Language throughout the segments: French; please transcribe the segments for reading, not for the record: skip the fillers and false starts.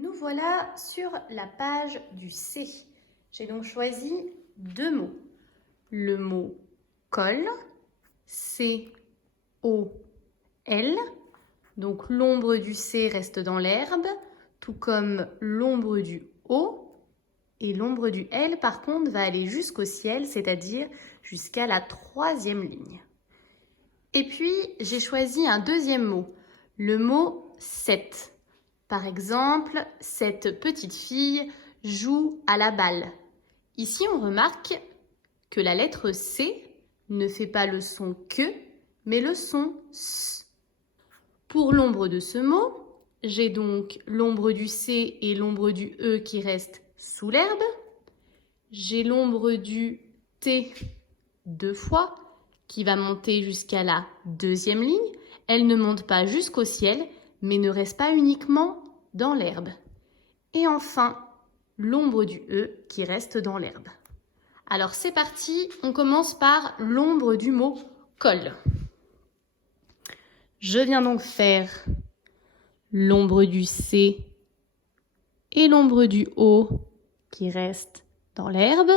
Nous voilà sur la page du C. J'ai donc choisi deux mots. Le mot colle, C-O-L. Donc l'ombre du C reste dans l'herbe, tout comme l'ombre du O. Et l'ombre du L, par contre, va aller jusqu'au ciel, c'est-à-dire jusqu'à la troisième ligne. Et puis, j'ai choisi un deuxième mot, le mot « cette ». Par exemple, cette petite fille joue à la balle. Ici, on remarque que la lettre C ne fait pas le son « que », mais le son « s ». Pour l'ombre de ce mot, j'ai donc l'ombre du C et l'ombre du E qui restent sous l'herbe. J'ai l'ombre du T deux fois qui va monter jusqu'à la deuxième ligne. Elle ne monte pas jusqu'au ciel, mais ne reste pas uniquement dans l'herbe. Et enfin, l'ombre du E qui reste dans l'herbe. Alors c'est parti, on commence par l'ombre du mot colle. Je viens donc faire l'ombre du C et l'ombre du O qui reste dans l'herbe.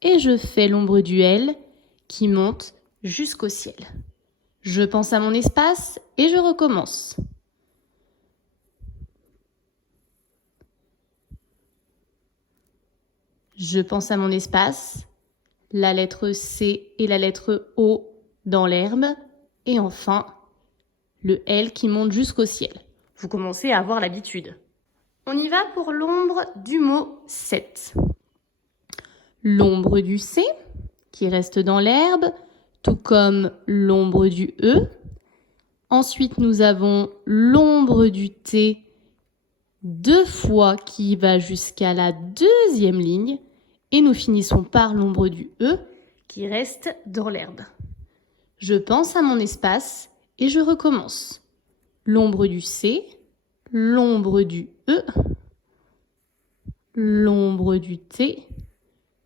Et je fais l'ombre du L qui monte jusqu'au ciel. Je pense à mon espace et je recommence. Je pense à mon espace, la lettre C et la lettre O dans l'herbe, et enfin le L qui monte jusqu'au ciel. Vous commencez à avoir l'habitude. On y va pour l'ombre du mot « cette ». L'ombre du C qui reste dans l'herbe, tout comme l'ombre du E. Ensuite, nous avons l'ombre du T deux fois qui va jusqu'à la deuxième ligne. Et nous finissons par l'ombre du E qui reste dans l'herbe. Je pense à mon espace et je recommence. L'ombre du C, l'ombre du E, l'ombre du T,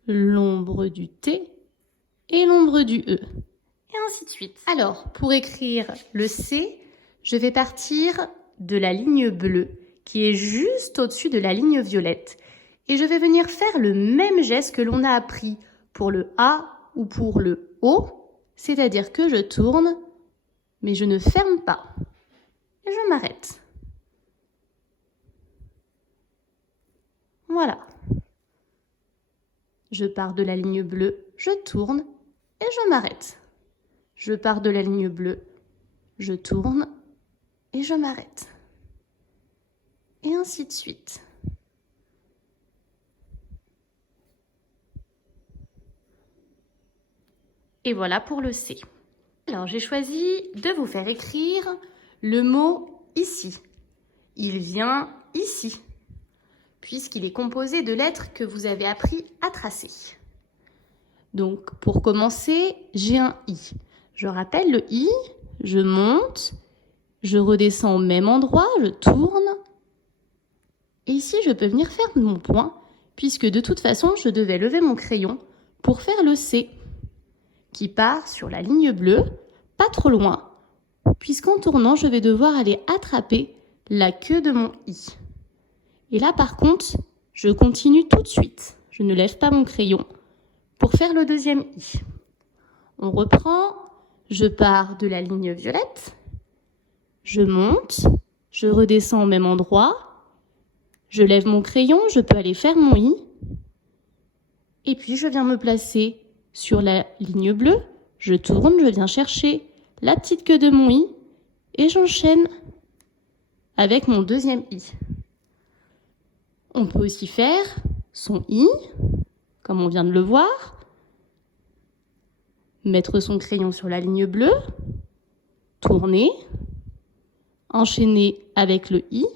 l'ombre du T et l'ombre du E. Et ainsi de suite. Alors, pour écrire le C, je vais partir de la ligne bleue qui est juste au-dessus de la ligne violette. Et je vais venir faire le même geste que l'on a appris pour le A ou pour le O, c'est-à-dire que je tourne, mais je ne ferme pas. Et je m'arrête. Voilà. Je pars de la ligne bleue, je tourne et je m'arrête. Je pars de la ligne bleue, je tourne et je m'arrête. Et ainsi de suite. Et voilà pour le C. Alors, j'ai choisi de vous faire écrire le mot « ici ». Il vient ici, puisqu'il est composé de lettres que vous avez appris à tracer. Donc, pour commencer, j'ai un I. Je rappelle le I, je monte, je redescends au même endroit, je tourne. Et ici, je peux venir faire mon point, puisque de toute façon, je devais lever mon crayon pour faire le C, qui part sur la ligne bleue, pas trop loin, puisqu'en tournant, je vais devoir aller attraper la queue de mon I. Et là, par contre, je continue tout de suite. Je ne lève pas mon crayon pour faire le deuxième I. On reprend, je pars de la ligne violette, je monte, je redescends au même endroit, je lève mon crayon, je peux aller faire mon I, et puis je viens me placer sur la ligne bleue, je tourne, je viens chercher la petite queue de mon I et j'enchaîne avec mon deuxième I. On peut aussi faire son I, comme on vient de le voir, mettre son crayon sur la ligne bleue, tourner, enchaîner avec le I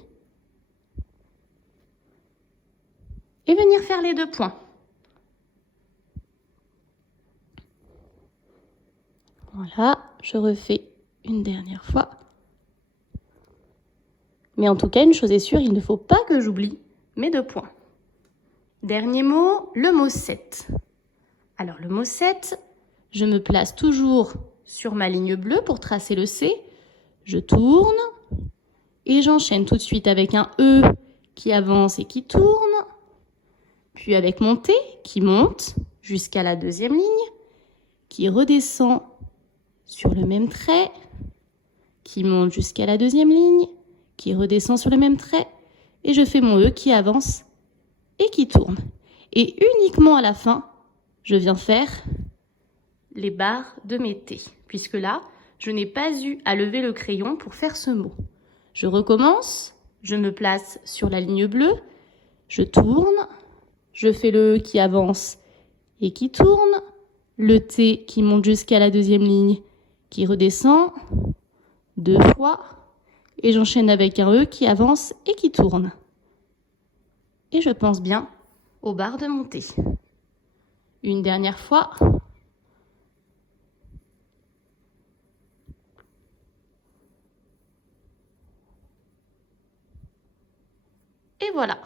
et venir faire les deux points. Voilà, je refais une dernière fois. Mais en tout cas, une chose est sûre, il ne faut pas que j'oublie mes deux points. Dernier mot, le mot « cette ». Alors, le mot « cette », je me place toujours sur ma ligne bleue pour tracer le C. Je tourne et j'enchaîne tout de suite avec un E qui avance et qui tourne, puis avec mon T qui monte jusqu'à la deuxième ligne, qui redescend sur le même trait, qui monte jusqu'à la deuxième ligne, qui redescend sur le même trait, et je fais mon E qui avance et qui tourne. Et uniquement à la fin, je viens faire les barres de mes T, puisque là, je n'ai pas eu à lever le crayon pour faire ce mot. Je recommence, je me place sur la ligne bleue, je tourne, je fais le E qui avance et qui tourne, le T qui monte jusqu'à la deuxième ligne, qui redescend 2 fois, et j'enchaîne avec un E qui avance et qui tourne. Et je pense bien aux barres de mon T. Une dernière fois. Et voilà.